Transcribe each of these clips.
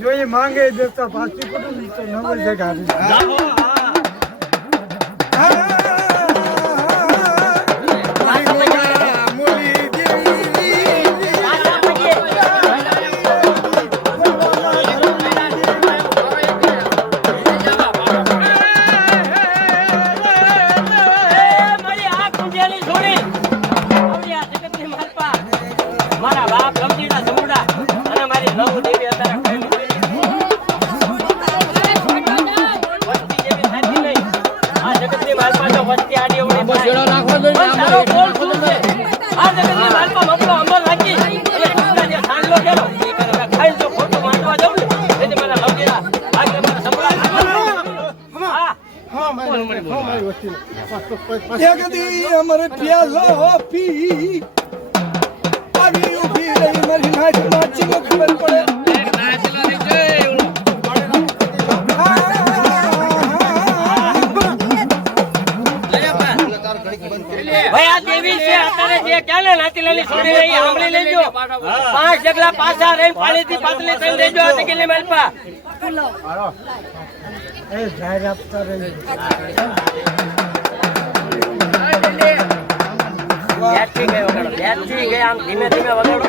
जो ये मांगे देवता पासी को तो नंबर जगह हमारे प्यालो पी अभी उभी रही मरी नाची में खबर पड़े भैया देवी से અત્યારે જે ક્યાંને નાતી લેલી છોડી રહી આંબળી લેજો 5 જગલા પાછા રહી પાણીથી પાતળી થઈ લેજો આ ટીકીલી માલપા એ જાહેર આપતા રહી બેઠી ગઈ આમ ધીમે ધીમે વગાડો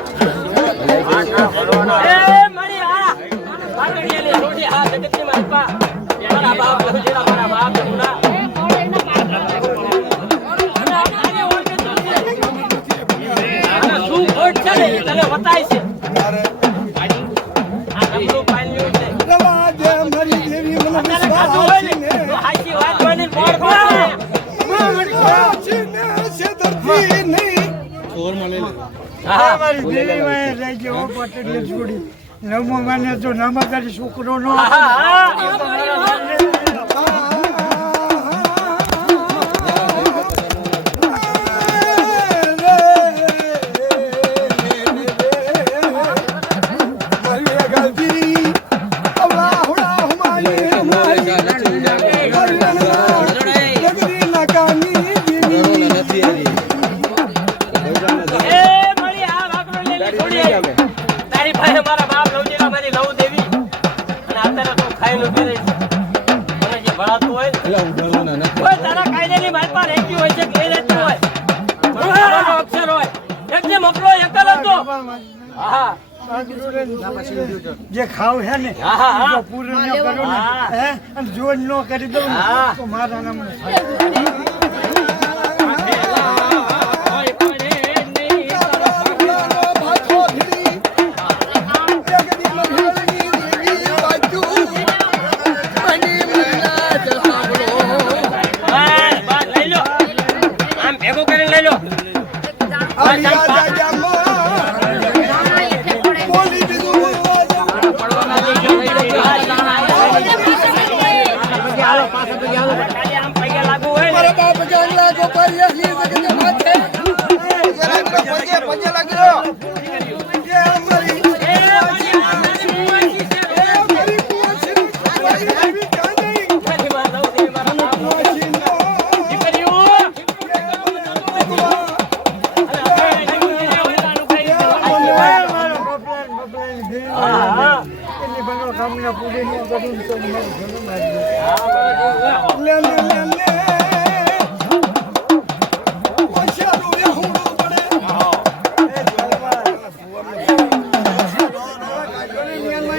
એ મળી આ પાતળીની છોડી આ જગતની માલપા મારા બાપ લખજેડા મારા બાપ મુના તને બતાય છે આ નમરું પાલ્યું છે રવા દે મારી દેવી મને વિશ્વાસ ને તો હાચી વાત બની બોડ ને છે ધરતી નહીં ઓર મળે હા મારી દેવી માં રહી ગયો પટલી છોડી નમો મને તો નમકારી છોકરો નો જે ખાવ હે ને પૂરું ન કરો ને હે અને જો ન કરી દઉં તો મારા નામ ભેગું કરીને લઈ લો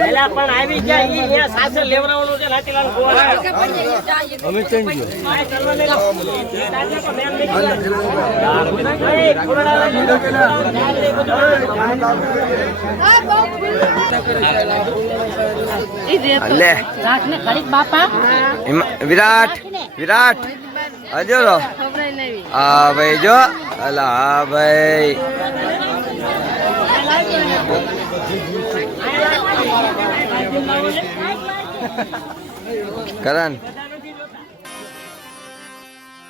એલા પણ આવી ગયા ઈ અહીંયા સાસર લેવરાવાનું છે લાતીલાલ ગોવા અમે ચેન્જ ગયો આ ચાલવા લે તાજે તો મેલ લઈ ગયા એ કોરડા લઈ લે રાખને ખડીક બાપા વિરાટ વિરાટ આજો રો આ ભાઈ જો અલા હા ભાઈ કરણ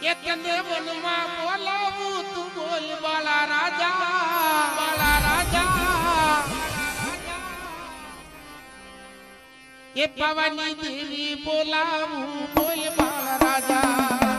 એકને વનમાં બોલાવું તું બોલ બાલા રાજા એ પવની દેવી બોલાવું બોલ બાલા રાજા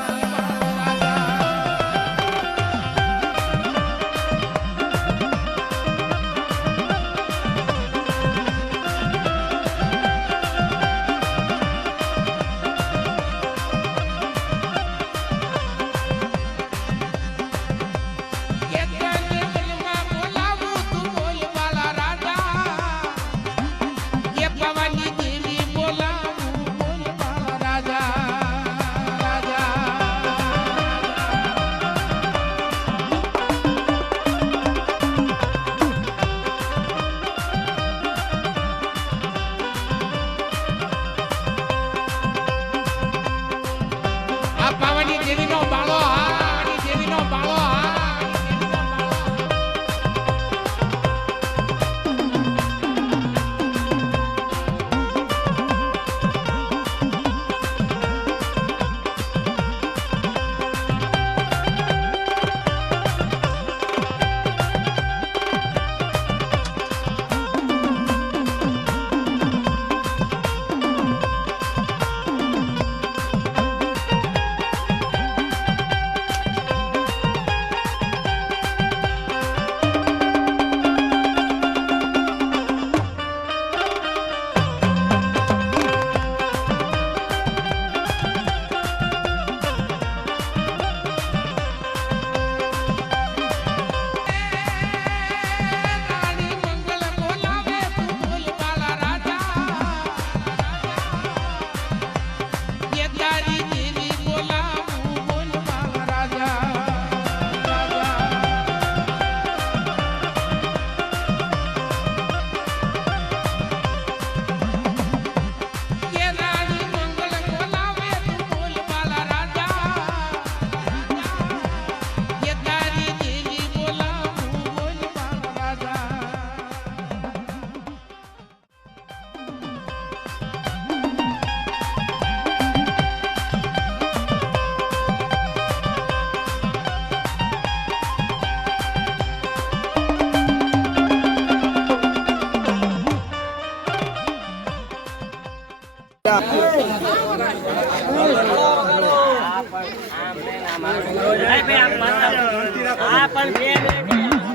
આ પણ 2 મિનિટ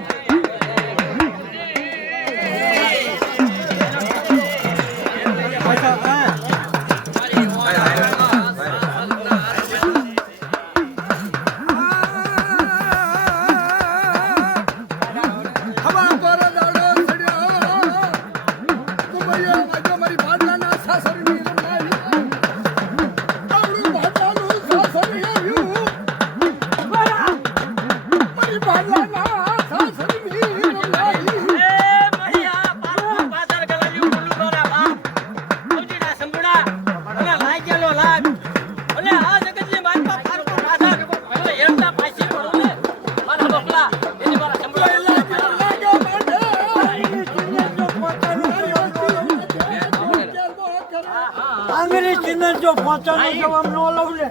અંગ્રેજ ચિંતન જો પહોંચવાનો જવાબ ન લઉં લે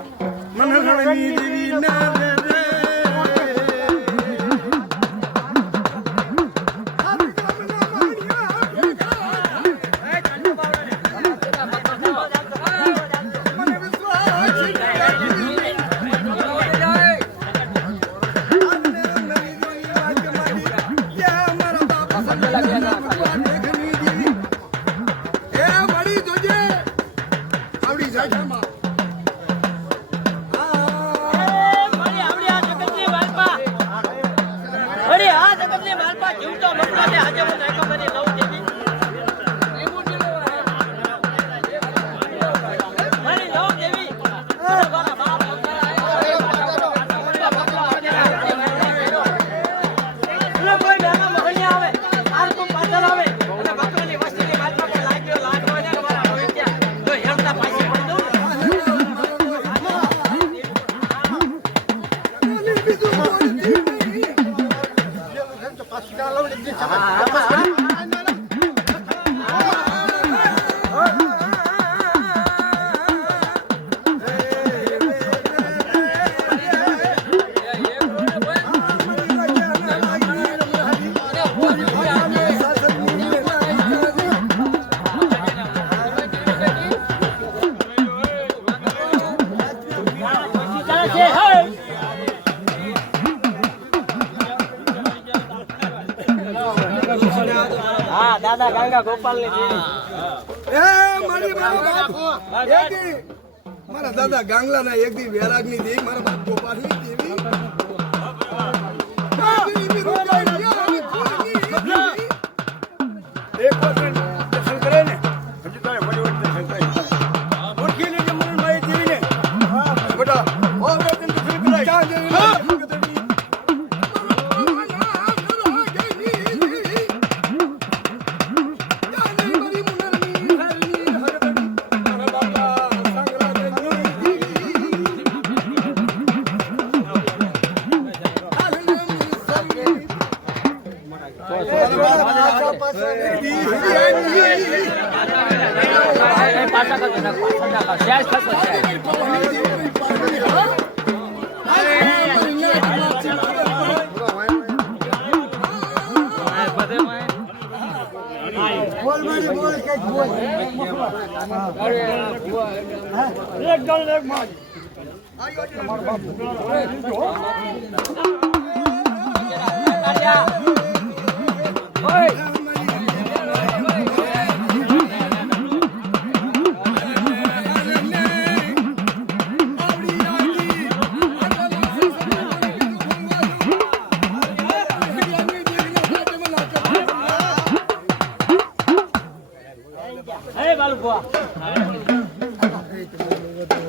મને રણી દેવી ના રે મારી આવડી આ જગતની વાલપા અરે આ જગતની વાલપા જીવતો મકરાને આજે હું નાખો મને લઉં દેવી મારી લઉં દેવી મારા બાપ કોઈ નાના મહણિયા આવે આર કો પાછળ આવે અને બકરાની વસ્તીની વાલપા પર લાગ્યો લાગવા ને મારા હોય ત્યાં તો હેરતા પાછી પડી દઉં હા દાદા ગાંગા ગોપાલ ની મારા દાદા ગાંગલા ના એક દી વૈરાગ ની દેવી મારા બાપ ગોપાલ ની દેવી દર્શન કરે ને હજુ તારે વડી દર્શન કરે ઓળખી લેજે મરણ મારી દેવી ને બેટા ઓ દર્શન કરાય ક્યાં દેવી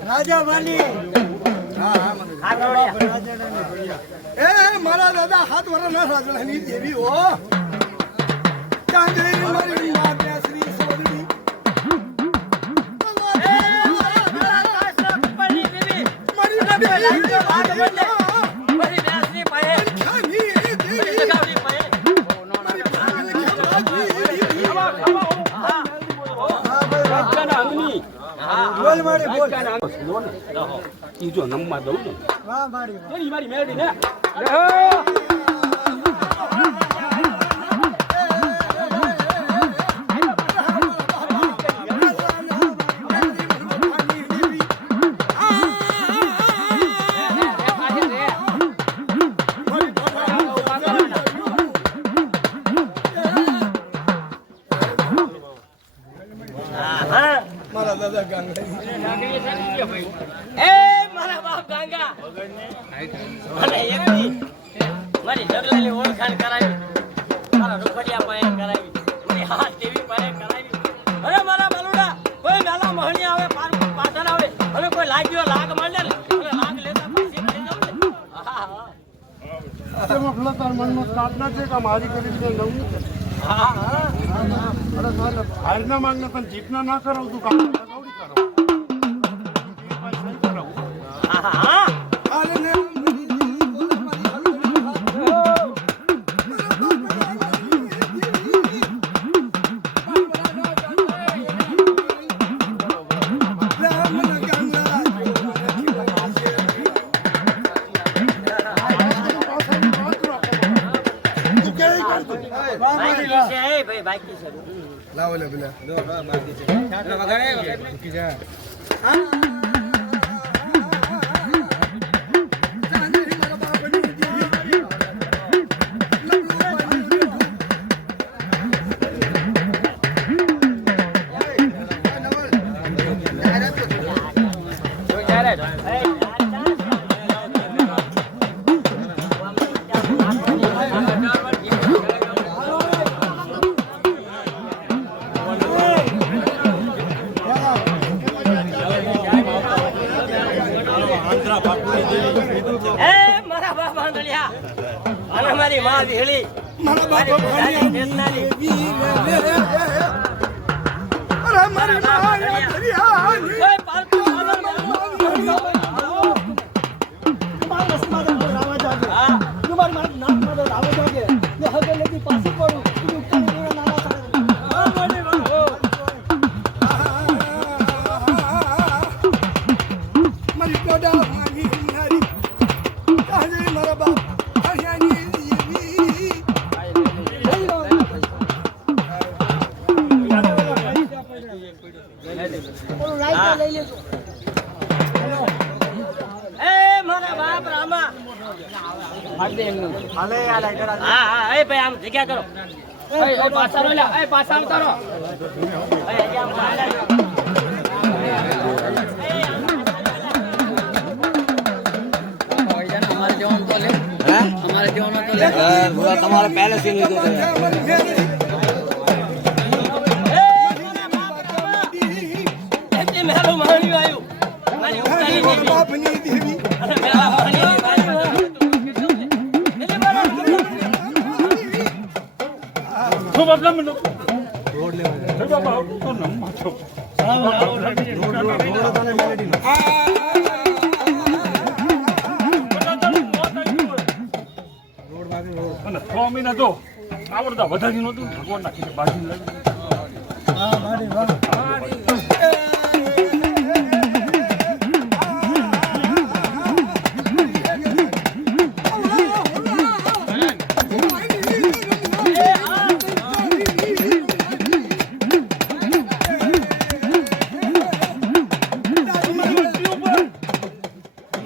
રાજા વાલી મારા દાદા હાથ વરના રાજવાની દેવી હો ચાંદરી મારી માતા શ્રી સોદરી બોલ મારી બોલ ઈ જો નમવા દઉં ને વાહ મારી એની મારી મેળવી ને મારા દાદા ગાંગડા એ મારા બાપ ગાંગા મને એકની મારી જગલાની ઓળખાણ કરાવી મારા રૂપડિયા પાસે કરાવી મારી હાથ દેવી પાસે કરાવી અરે મારા બલુડા કોઈ નાના મહણિયા આવે પાછળ આવે અને કોઈ લાગ્યો લાગ માંડે ને લાગ લેતા પાછી કરી જાવ ને હા તાર મનમાં પ્રાર્થના છે કે મારી કરી લઉં હા હા હારના માંગને પણ જીતના ના કરો તું કામ કરો હા હા બાકી છે લાવો લે પેલા મારા બાપ આંધળિયા અને મારી માં વેળી મારા બાપા ચેતનાની અરે મારી માયા દરિયાની ઓય પાલતુ મારી ગોડા મારી નારી કાજે મારા બાપ આયાની દેવી મારા બાપ રામા હા એ ભાઈ આમ જગ્યા કરો પાછા લો પાછા ઉતારો તમારે પહેલે સીન લીધું મેરું માણ્યું આવ્યું મારી ઉતારી મારા બાપની દેવી અને મેરા માણ્યું અને 6 મહિના તો આવડતા વધારી નહોતું ભગવાન નાખીને બાજી લાવી હા મારી વાહ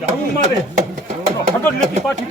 જાવું મારે હગર લેતી પાછી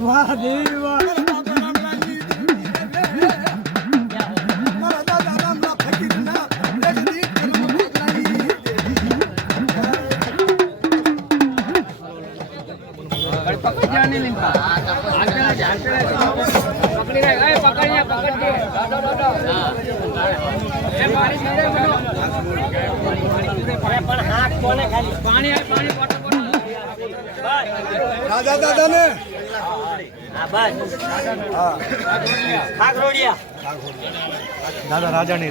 વાહ દેવી વાહ મારા દાદા રામલા ફકીરના જગદી કર્મ ભોગલાની રાજા દાદા ને દાદા રાજા ની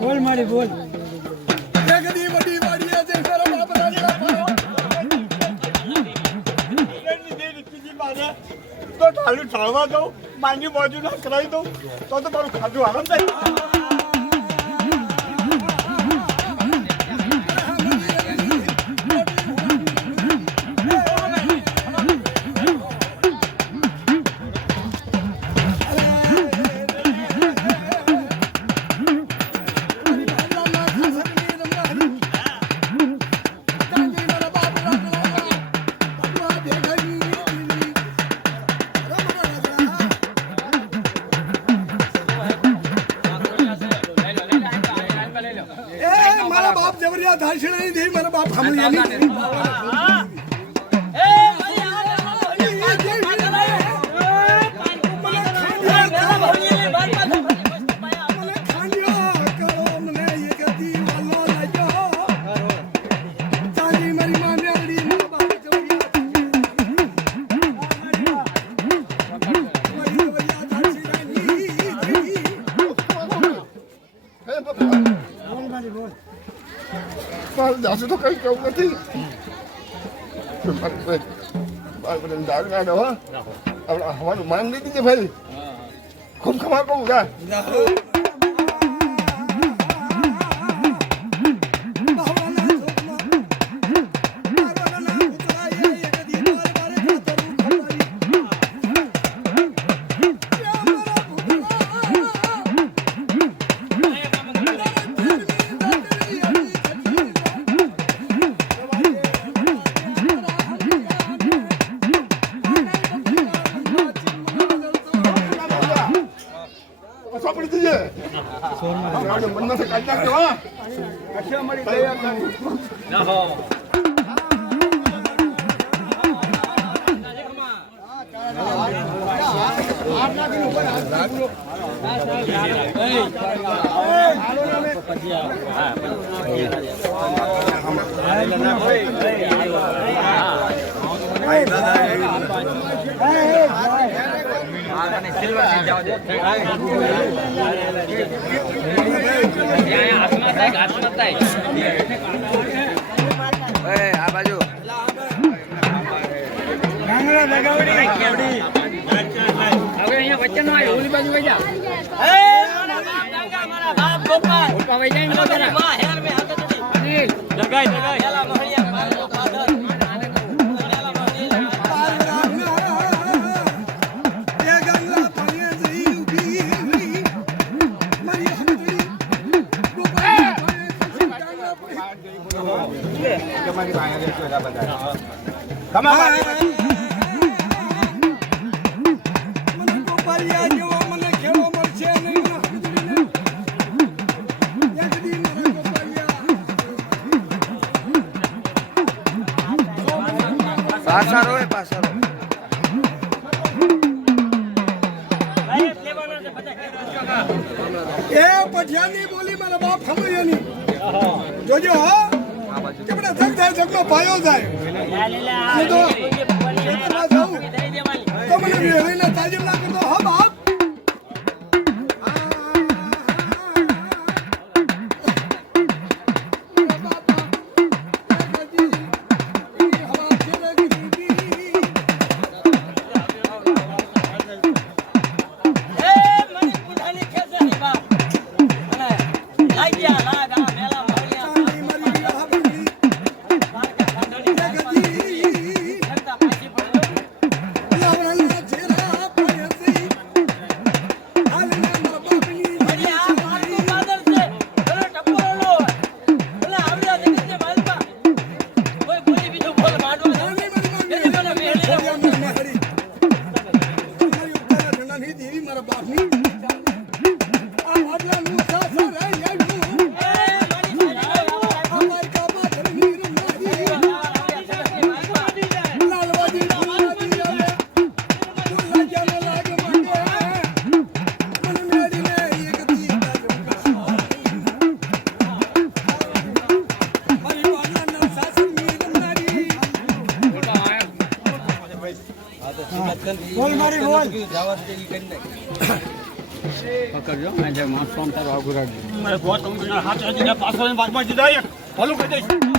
બોલ મારી બોલ જગદી વડી વાડીએ જે મારા બાપ રાજા તો ઢાલું ઢાળવા દઉં માની બાજુ ના કરાવી દઉં તો મારું ખાધું આનંદ થાય મારા બાપ જબરિયા ધારશે નહીં દેવી મારા બાપ સાંભળી એ મારી દાસુ તો કઈ કેવું નથી દારૂ ના દો આપણે હવાનું માન નહીં દીધી ભાઈ ખૂબ ખમા કહું જા પડી દીજે મન નથી કાઢી નાખજો હા કશે મળી તૈયાર આ બાજુ મારા બાપ ગોપાલ માં હેર મે હાથ જગાઈ જગાઈ મોહણિયા મારો ફાધર પાછળ હોય પાછળ એ પઠિયાની બોલી મારા બાપ સાંભળ્યાની જોજો હો કેપડા જગ જાય જગનો પાયો જાય તો મને વેળીને તાજીમ ના કરતો હા બાપ પકડજો આજે માફ તારો આગળ રાખજો મારે બહુ તમને હાથ હજી પાછળ બાજમાં જઈ જાય ભલું કહી દઈશ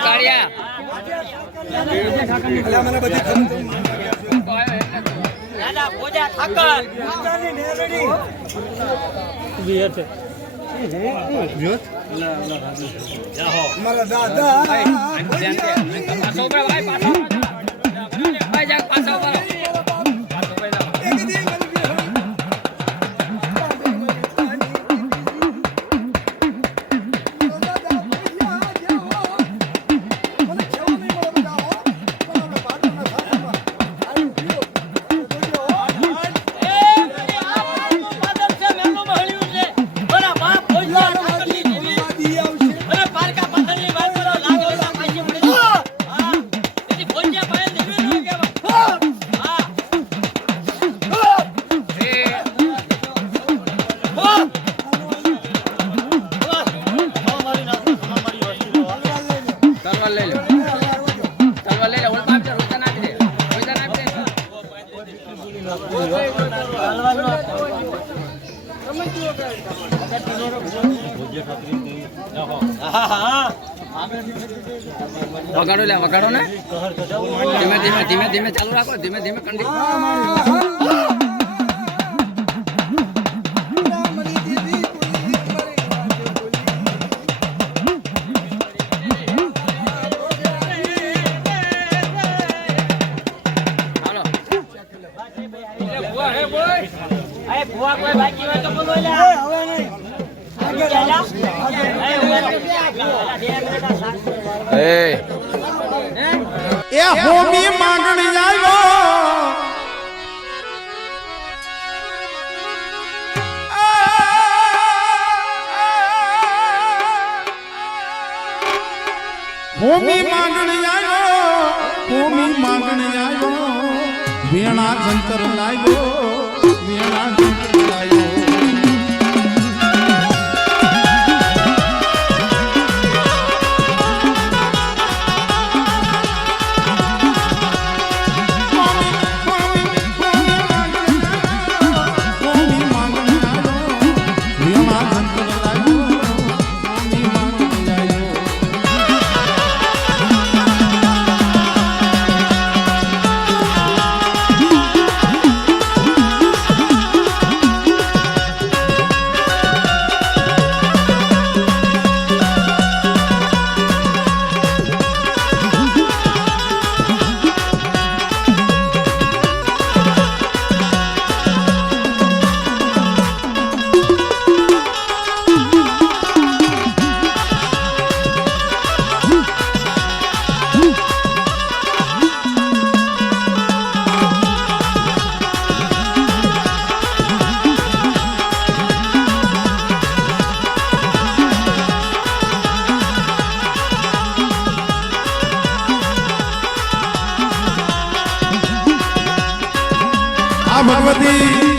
કાળિયા એટલે મને બધી ખબર દાદા ભોજા ઠાકર પોતાની નેરડી મારા દાદા વગાડો લે વગાડો ને ધીમે ધીમે ધીમે ધીમે ચાલુ રાખો ધીમે ધીમે કંડી ભુવા કોઈ બાકી હોય તો બોલો લે હવે નહીં એ હોમી માંગણી આવ્યો હોમી માંગણી આવ્યો હોમી માંગણી આવ્યો વીણા જંતર લાવ્યો વીણા જંતર લાવ્યો ભગવતી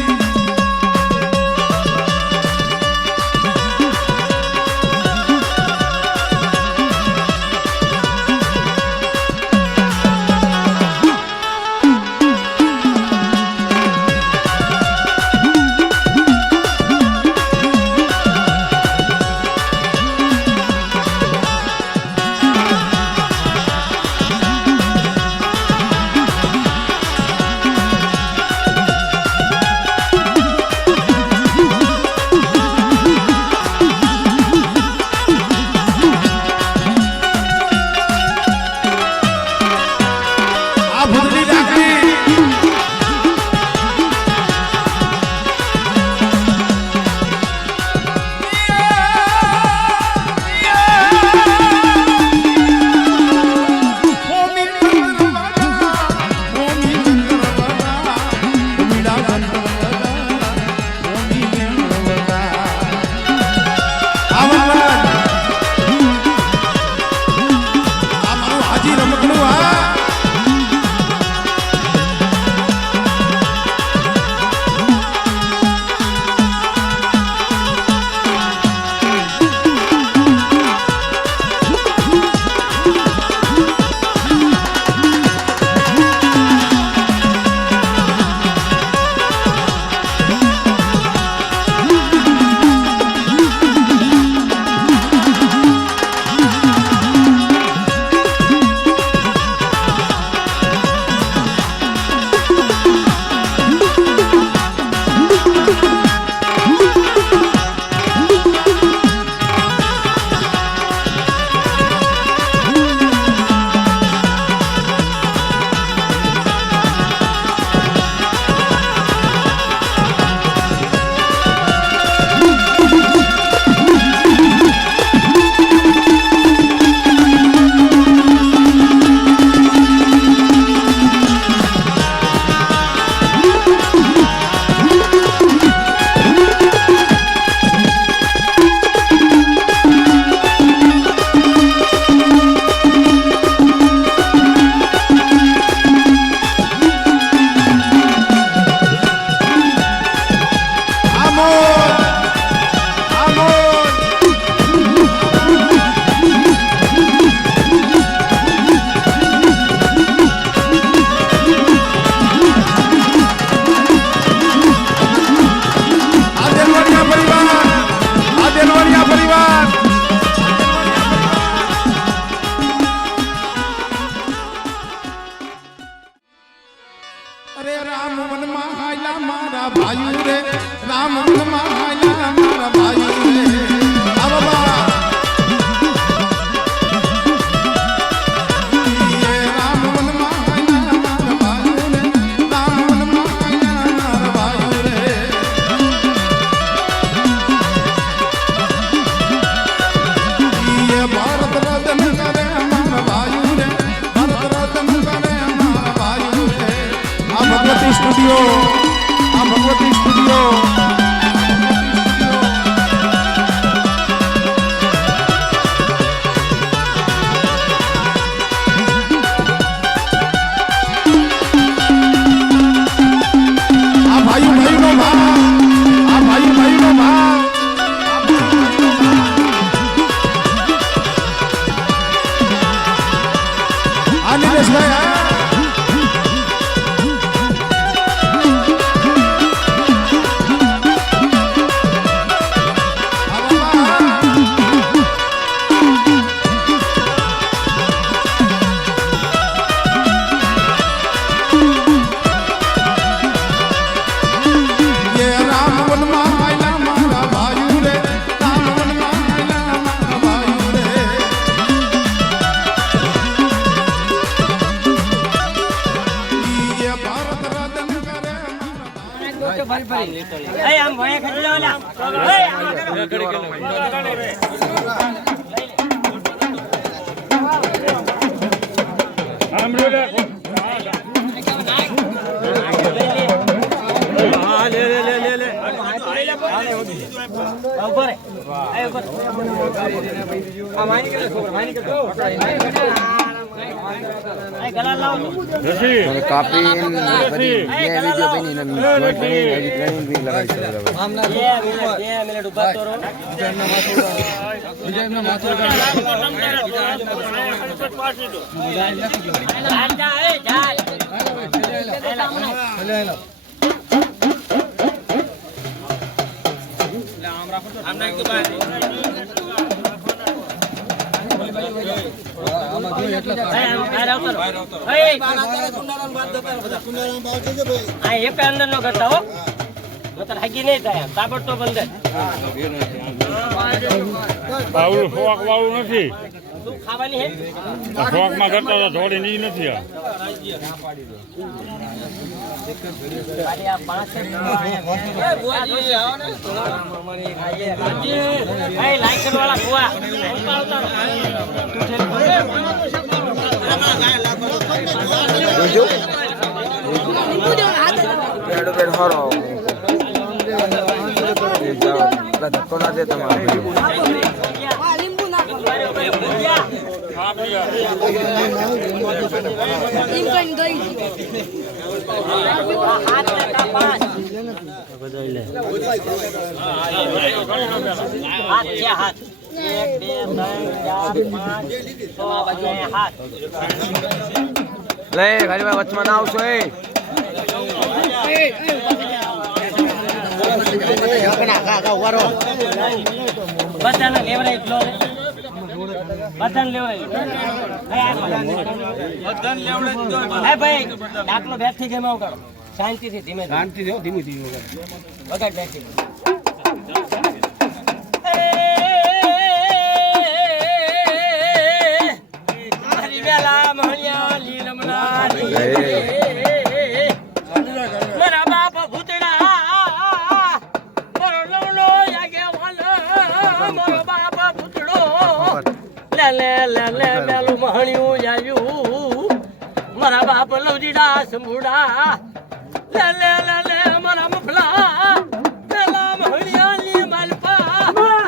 અરે રામ વનમાં હાયલા મારા ભાઈઓ રે રામ વનમાં હાયલા મારા ભાઈઓ રે આ બાબા એ રામ વનમાં હાયલા મારા ભાઈઓ રે રામ વનમાં હાયલા મારા ભાઈઓ રે એ ભારત રત્ન કરે મારા ભાઈઓ રે ભારત રત્ન કરે મારા ભાઈઓ રે આ ભગવતી સ્ટુડિયો આ ભગવતી સ્ટુડિયો આ ભાઈ ભાઈનો ભાવ આ ભાઈ ભાઈનો ભાવ આ નિલેશભાઈ રામ વનમાં હાયલા મારા ભાઈઓ રે રામ વનમાં હાયલા મારા ભાઈઓ રે એ ભારત રત્ન કરે એ આમ ભણે ખેંચી લો લા એ આમ ઉપર એ ઉપર આ માની કે છોકરા માની કે તો એ ગલા લાવ કાપી બધી વિડિયો બની ને એડિટ કરીને બી લગાવી શકો બે મિનિટ ઉભા તો રહો ડિઝાઇનનો માથો જા એ જા આમ નાખ તો બહાર એક અંદર નો કરતા હો મતલબ હાગી નહીં થાય તાબડતોબ અંદર વાળું નથી તું ખાવાની હે શોખમાં કરતા હતા થોડી ની નથી આ ખાલી આ પાંચ લાઈક વાળા ખુવા ધક્કો ના દે તમારે હાથ છે હાથ 1 2 3 4 5 6 બાજુ હાથ લે ખાલી વચમાં ના આવશો એ બધાને લેવરાય એટલો બધાને લેવરાય ભાઈ દાખલો બેઠ થી ગેમ કાઢો શાંતિથી ધીમે શાંતિથી ધીમે ધીમે વગાડ બેઠી મારી વેલા મણિયા લીલમના મારા બાપ ભૂતડા પરલોનો યાગે વાલો મારો બાપ ભૂતડો લે લે લે લે મેલું મહણિયું આવ્યું મારા બાપ લવજીડા સંભુડા લે લે લે લે મારા મફલા પેલા મહણિયાની માલપા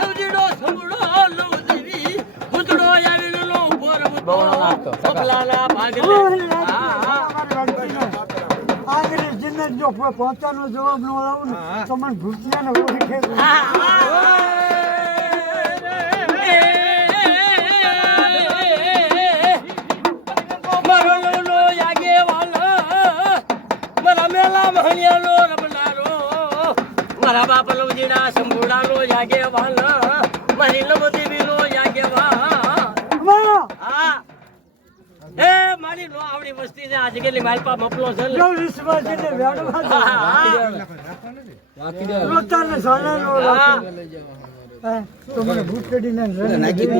લવજીડો સંભુડો લવજીવી ભૂતડો આવીનો ઉપર મફલાના ભાગલે આગળ જિંદગી જો પહોંચવાનો જવાબ ન આવું ને તો મને ભૂતિયાને ઓળખે મારા બાપ લવજીડા સંભુડાનો જાગે વાલ મારી લવદેવીનો જાગે વા હા એ મારી મારી નો આવડી મસ્તી છે આ જગ્યાની મારી પાસે મફલો છે જો વિશ્વાસ એટલે વેડવા દે. રોતાને સાલાનો રાખો. હા, તો મને ભૂખ ચડીને નાખી દો.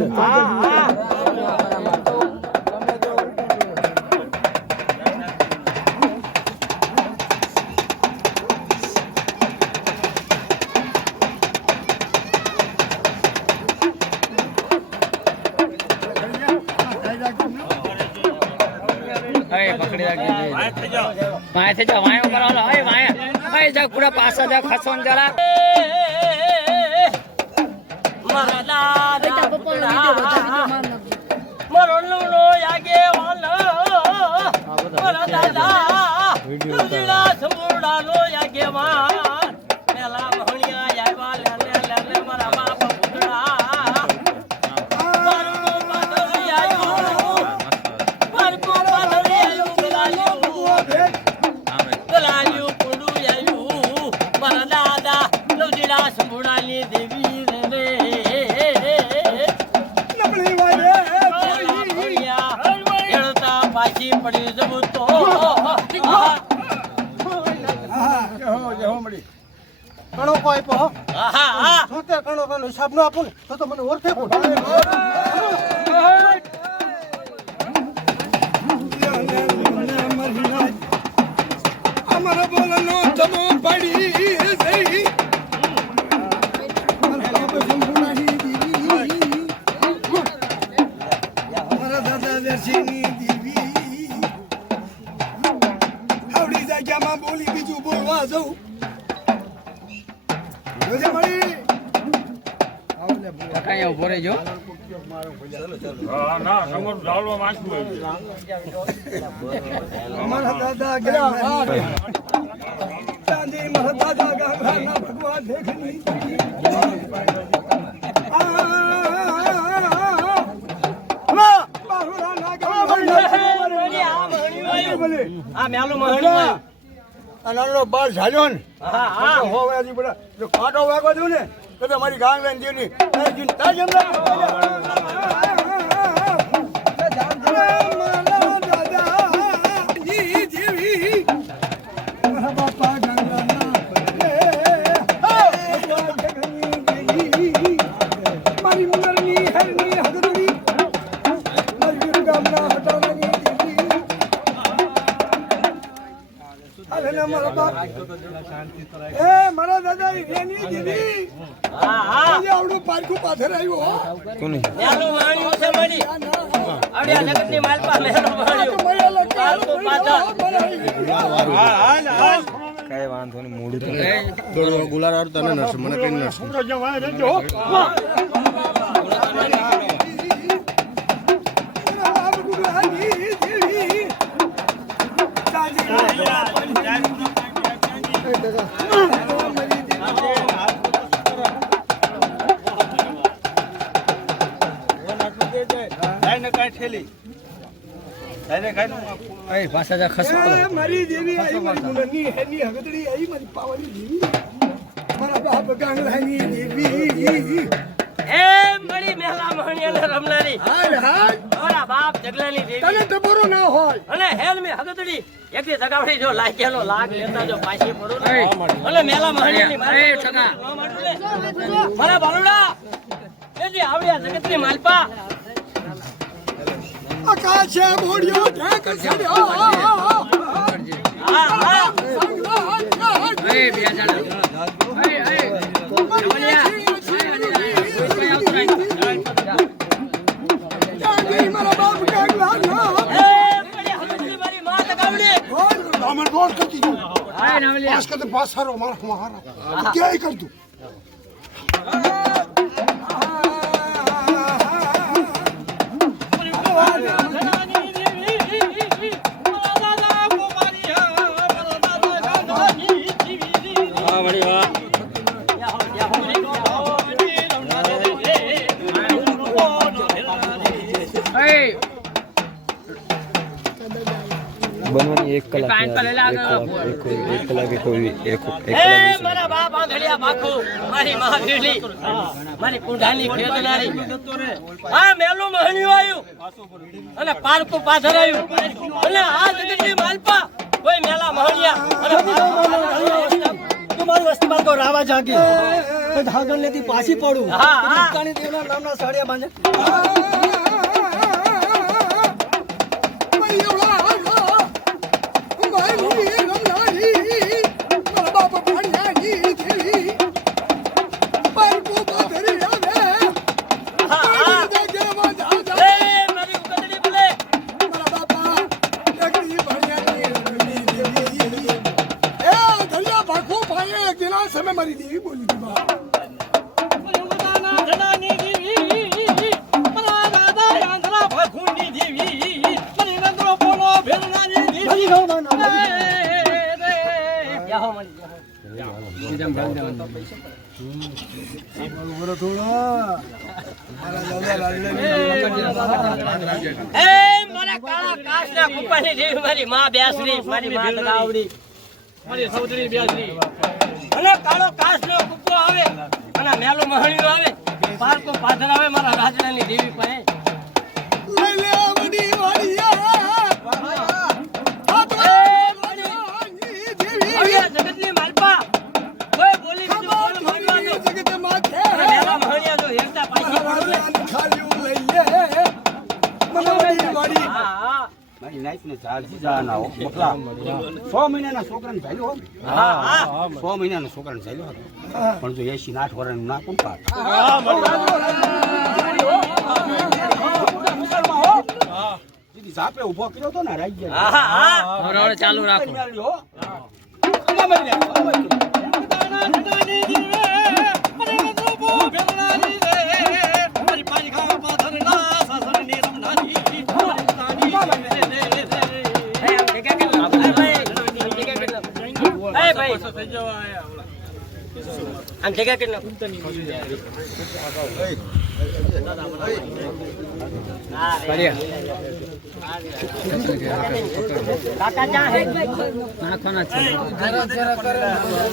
વાય થઈ જાઓ વાયો કરો હવે વાયા હવે જા પૂરા પાછા જા ખસો ને જરા મારા દાદા મારો લુલો આગે વાલો મારા દાદા તુજડા સમુરડા લો આગે વાન મેલા ભણિયા આવ્યા લે લે મારા બાપ પુતળા મારો પાદરી આવ્યો મારો પાદરી આવ્યો ગલાલ્યું પુડું આવ્યું મારા દાદા તુજડા સમુરડાની દેવી રે પાછી પડી જવું તો કણો કોઈ પો હા શું તે કણો કણો હિસાબ નો આપો ને તો મને ઓળખે કોણ અમારા બોલનો તમો પડી જઈ મારા દાદા દર્શની દેવી આવડી જગ્યામાં બોલી બીજું બોલવા જવું જોજે મળી કાકા અહીંયા ઉભો રહેજો હા ના સમોર ડાળવા માંગતું હોય અમારા દાદા ગયા ચાંદી મારા દાદા ગામના ભગવાન દેખની આ મેલું મહણી નાનો બાર ઝાલ્યો ને હા હા હોવે હજી બધા જો કાંટો વાગવા દઉં ને તો મારી ગાંગ લઈને જેની ચિંતા જેમ મારી મંગળની હરની હગરી મારી ગામના હટાવવાની મારા બાપ એ મારા દાદા એની દીદી હા હા આવડું પારકું પાથર આવ્યું મેલું મહણી છે મળી આવડ્યા જગતની માલપા મેલું મહણી ગુલાર તને નરસ મને કઈ નરસ પાછા જા ખસો મારી દેવી આવી મારી ગુણની હેની હગદડી આવી મારી પાવાની દેવી મારા બાપ ગાંગલાની દેવી એ મળી મેલા મહણી અને રમનારી હાય હાય મારા બાપ જગલાની તને દેવી ટપોરો ના હોય અને હેલ મે હગદડી એકથી સગાવડી જો લાગેલો લાગ લેતા જો પાછી પડું ને અને મેલા મહણીની મારી છકા મારા બાલુડા એજી આવડ્યા જગતની માલપા આકાશે બોડિયો ઢાક છડ્યો હા હા એ બે ગાંગી મારા બાપ ગાંગલા એ પડી હગદડી મારી માં સગાવડી દામન રોડ કરી દીધું હાય નાવલિયા પાસ કરતે પાસ સારો મારા ક્યાંય કરતું બનવાની 1 કલાક મારા બાપ આંધળિયા બાખો મારી માં ભીલી મારી કુંડાની ખેતનારી આ મેલું મહણ્યું આવ્યું અને પારકું પાથરાયું અને આ જગતની માલપા કોઈ મેલા મહણિયા અને તમારી વસ્તી માર્ગો રાવા જાગી ધાગણ લેતી પાછી પડું હા, હા. દુકાની દેવના નામના સાડિયા બાંધે એ મારી ઉકતડી બોલે મારી દેવી બોલી મારા કાળા કાચના કુપાની દેવી મારી માં બેસરી મારી માં તગાવડી મારી સૌદરી બેસરી અને કાળો કાચનો કુપો આવે અને મેલો મહણિયો આવે પારકો પાથર આવે મારા રાજડાની દેવી પાસે જગતની માલપા કોઈ બોલી બીજું બોલ માંગવા દો મેલા મહણિયા જો હેરતા પાછી પડે હા મારી નાઈટ ને ચાલથી જવાના હો બકલા 6 મહિનાના છોકરાને ચાલ્યો હો હા હા 6 મહિનાના છોકરાને ચાલ્યો પણ જો 80 8 વર્ષનું ના કોણ પાડ દીદી સાપે ઊભો કર્યો તો ને રાઈ હા હા હવે ચાલુ રાખો આમ જગ્યા કેટલો કાકા ક્યાં હે નાખવાના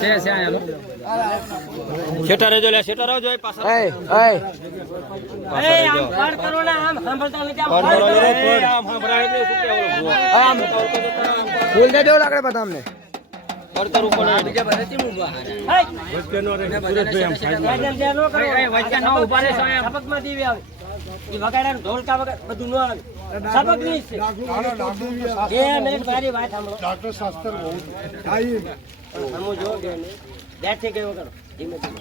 છે હાલો શેઠા રહેજો લે શેઠા રહેજો પાછા એ આમ પાડ કરો ને આમ સાંભળતા નથી આમ પાડ કરો આમ સાંભળાય એટલે શું કેવું આમ ફૂલ દે દેવ લાકડે બધા અમને વચ્ચે ન ઉભા રહે સપકમાં દેવી આવે એ વગાડ્યા ઢોલકા વગર બધું ન આવે સપક ની છે 2 મિનિટ મારી વાત સાંભળો ડોક્ટર શાસ્ત્ર બહુ સમજો કે નહીં બેઠી ગયો કરો ધીમે ધીમે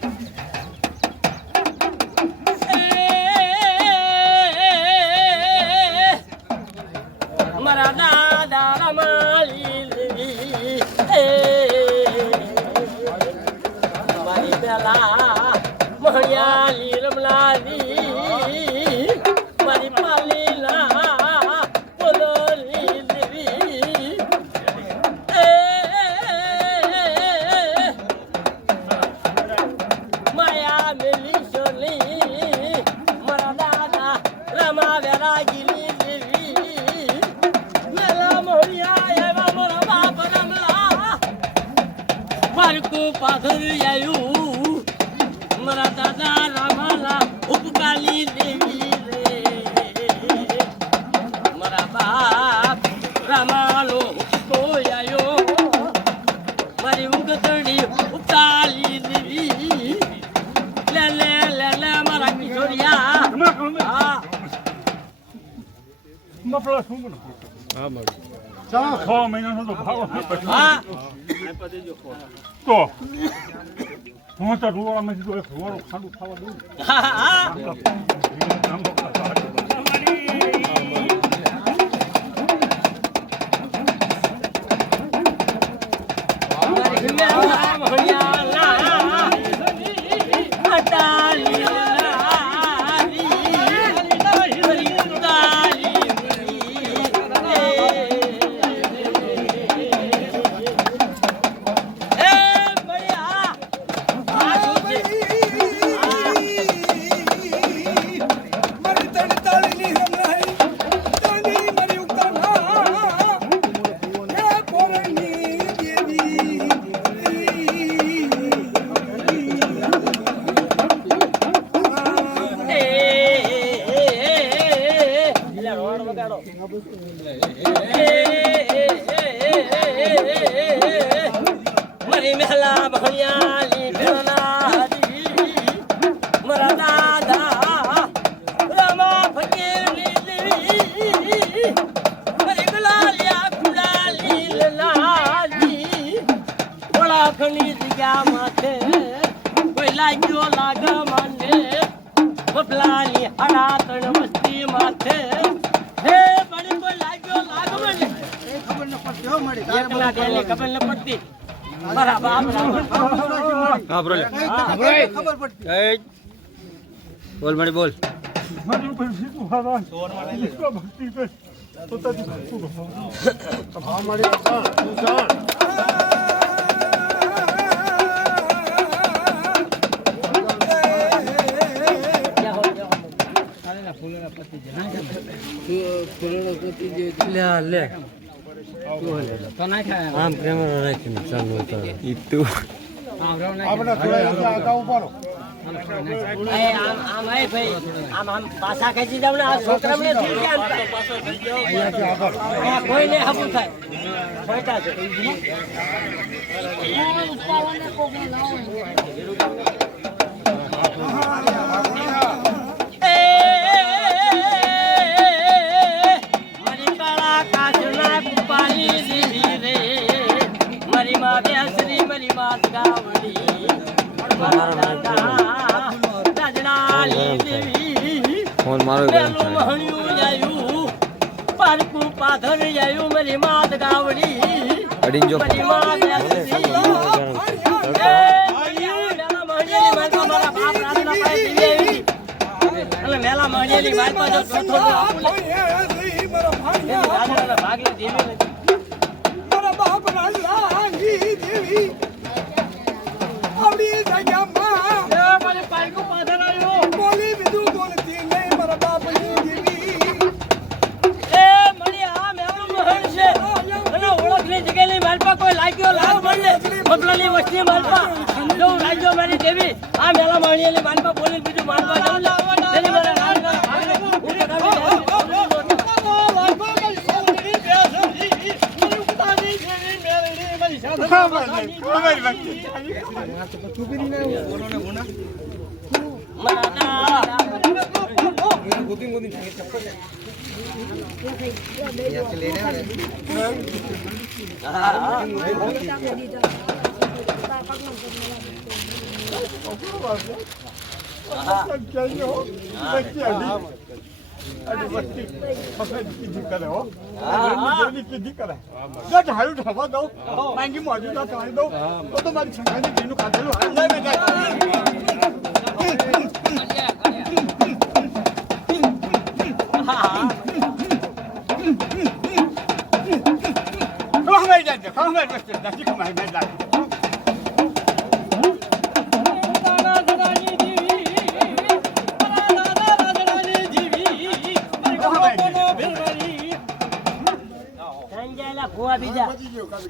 મારા દાદા રમાલી મારી પેલા મહણિયાલી રમલાની મારી પાલીલા બોલોલી દેવી માયા મેલી સોલી મારા દાદા રમા વેરાગીલી દેવી મેલા મહણિયા એવા મારા બાપ રમલા પારકું પાથરિયાયું મારા દાદા રામાલા ઉપકાલી દેવી રે મારા બાપ રામાલો ઉપકોયાયો મારી ઉગતડી ઉપકાલી દેવી લે લે લે લે મારા કિશોરિયા હા મફલા શું બનો ચા 6 મહિનાનો તો ભાવ હા તો હું તો રૂવામાં જો એક રૂવાળો ખાડું ખાવા દઉં હા હા લાખની જગ્યા માથે કોઈ લાગ્યો લાગ મને બફલાની હડા ત્રણ વસ્તી માથે હે બડી કોઈ લાગ્યો લાગ મને ખબર ન પડતી હો મારી એકલા બેની ખબર ન પડતી બરાબર હા બ્રો લે ખબર પડતી બોલ મળી બોલ મારી ઉપર સીધું હારા ઈશ્વર ભક્તિ કર પોતાની ભક્તિ આમ પ્રેમ રાખીને ચાલુ ઈ તું આપણે થોડા આગા ઉભારો આમ હે ભાઈ આમ પાછા ખેંચી જાવ ને આ છોકરાને થઈ ગયા કોઈને હબુ થાય ફોટા છે મારી કાળા કાચના કુપાલી દીધી રે મારી માં બેસરી મારી માં ગાવડી ફોન મારો પારકું પાથર જાયું મારી માત ગાવડી અડીન જો મારી માં મેલા મણેલી વાત બાજુ ભાગી દેવી મારા બાપ રાજી દેવી આવડી જગ્યામાં મને પારકું પાથર આવ્યો બોલી બીજું બોલતી નહીં મારા બાપની દેવી એ મળી આ મેળો મહણ છે અને ઓળખની જગ્યાની માલપા કોઈ લાગ્યો લાગ મળે બપલાની વસ્તી માલપા જો લાગ્યો મારી દેવી આ મેળા માણીની માલપા બોલી બીજું માલપા જવું તેની મારા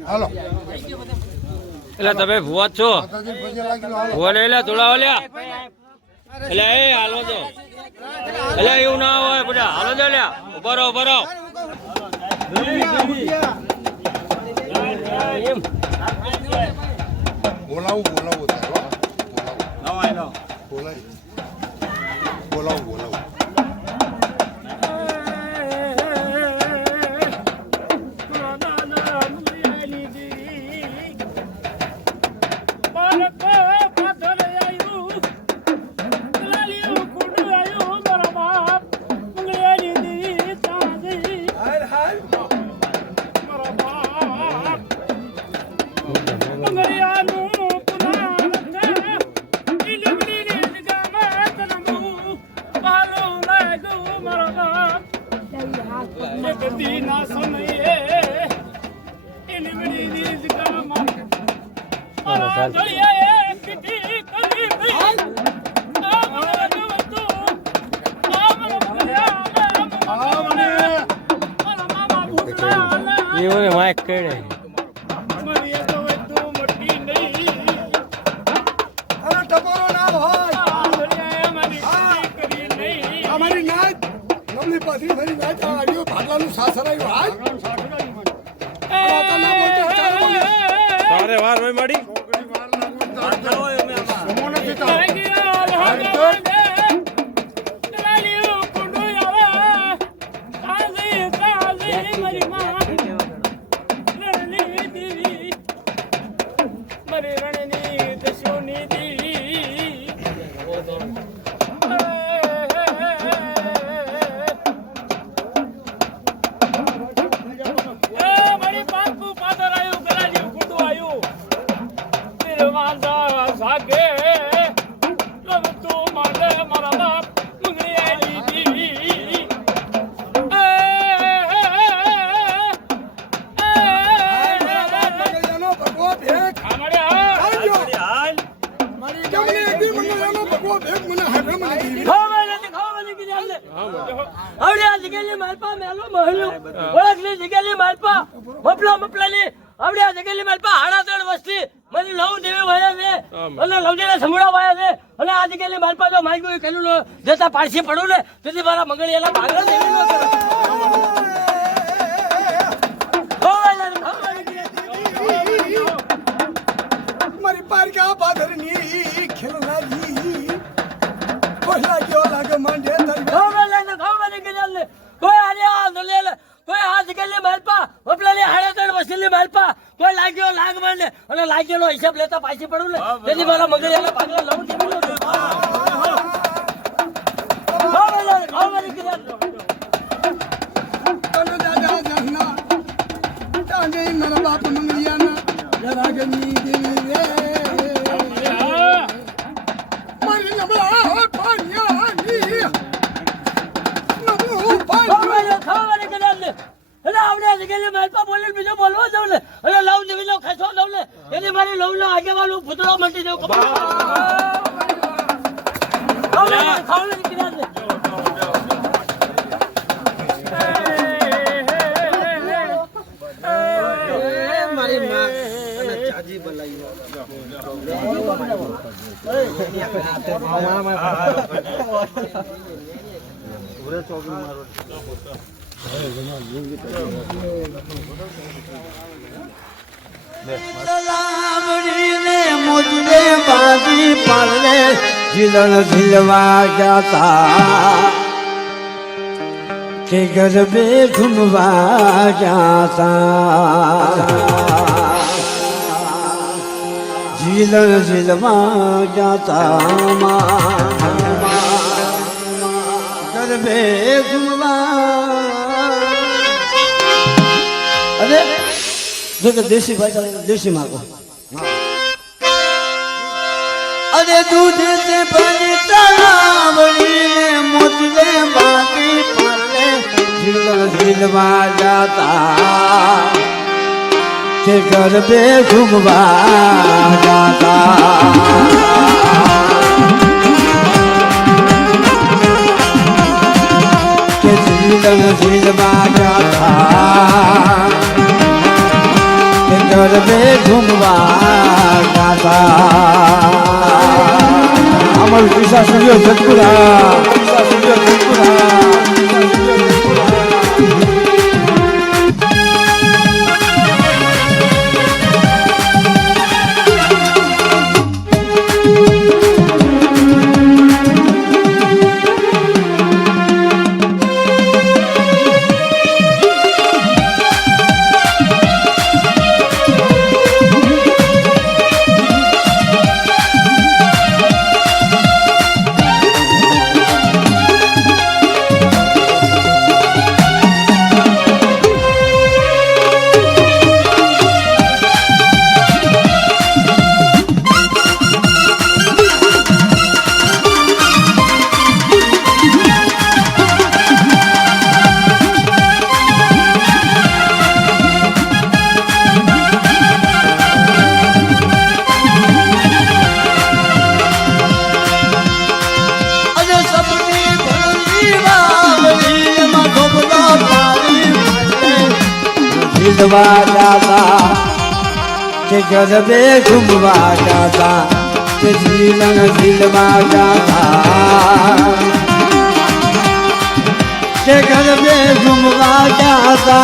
હાલો એટલે તમે ભુવા છો ભુવા એટલે થોડા ઓલ્યા એટલે એ હાલો તો એટલે એવું ના હોય બધા હાલો તો લ્યા ઉભરો ઉભરો બોલાવું બોલાવું બોલાવું એવું માઇક કરે ટકોરો ના હોય અમારી નાચ નમલી પાછી મારી નાચ આવ્યો ભાગવાનું સાસર આવ્યું તારે વાર હોય માડી મારી રણની દસ્યુની દી મારી પાકું પાદર આવ્યું ગલાજી કુંડું આવ્યું વાંધા સાગે તું મારે મારા બાપ મુંગરી આવી દી જતા પારસી પડું ને તેથી મારા મંગળિયાના ભાગલા દેવી મારી પારકા પાદરની ખેલનારી પહેલા કેવો લાગે માંડે કોઈ આને કોઈ હાથ ગયેલી માલપા વપલાની 3.5 વસ્તીની માલપા કોઈ લાગ્યો લાગ માંડે અને લાગ્યોનો હિસાબ લેતા પાછી પડું ને તેથી મારા મંગળિયાના ભાગલા લઉં દેવી મારા બાપ મંગળિયાના જરાગની દેવી રે મારી નબળા પાણ્યાની નબળું ખાવાની કદાચ ને એટલે આવડે જગ્યાએ માલપા બોલે બીજો બોલવા જાવ ને અને લવ દેવી લો ખસો દઉં ને એની મારી લવ નો આગેવાનું ભૂતળો મટી જવું ખાવાની કદાચ ને જીલન ઝીલવા જાતા કે ગરબે ઝૂમવા જાતા જીલન ઝીલવા જાતા ગરબે ઝૂમવા અરે જો કે દેશી ભાષા દેશી માગો અરે દૂધ से बनी तलावड़ी ने मुझे बाती पाले झिलवा झिलवा जाता के घर पे घूमवा जाता के झिलवा झिलवा जाता के घर पे घूमवा जाता અમારું દિશા સ્ટુડિયો જતપુરા દિશા સ્ટુડિયો જતપુરા झिलवा जाता के गरबे घूमवा जाता के झीलन झिलवा जाता के गरबे घूमवा जाता